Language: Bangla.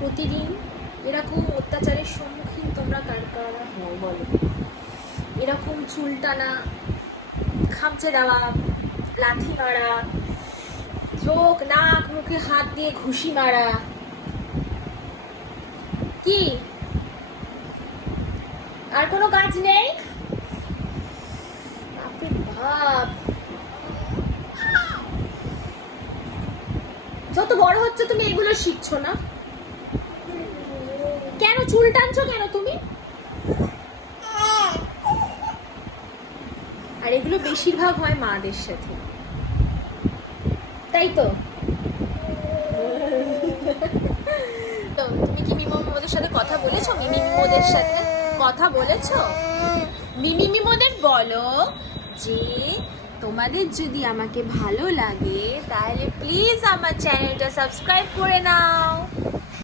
প্রতিদিন এরকম অত্যাচারের সম্মুখীন তোমরা কার কারা হও বলো? এরকম চুল টানা, খামচে দেওয়া, লাথি মারা, চোখ নাক মুখে হাত দিয়ে ঘুষি মারা, কি আর কোনো কাজ নেই? বাপরে বাপ, যত বড় হচ্ছে তুমি এগুলো শিখছো না কেন? চুল টানছো কেন তুমি? আর এগুলো বেশিরভাগ হয় মাদের সাথে, তাই তো? তো তুমি কি মিমোদের সাথে কথা বলেছো? মিমিমোদের সাথে কথা বলেছো? মিমিমোদের বলো যে তোমাদের যদি আমাকে ভালো লাগে তাহলে প্লিজ আমার চ্যানেলটা সাবস্ক্রাইব করে নাও।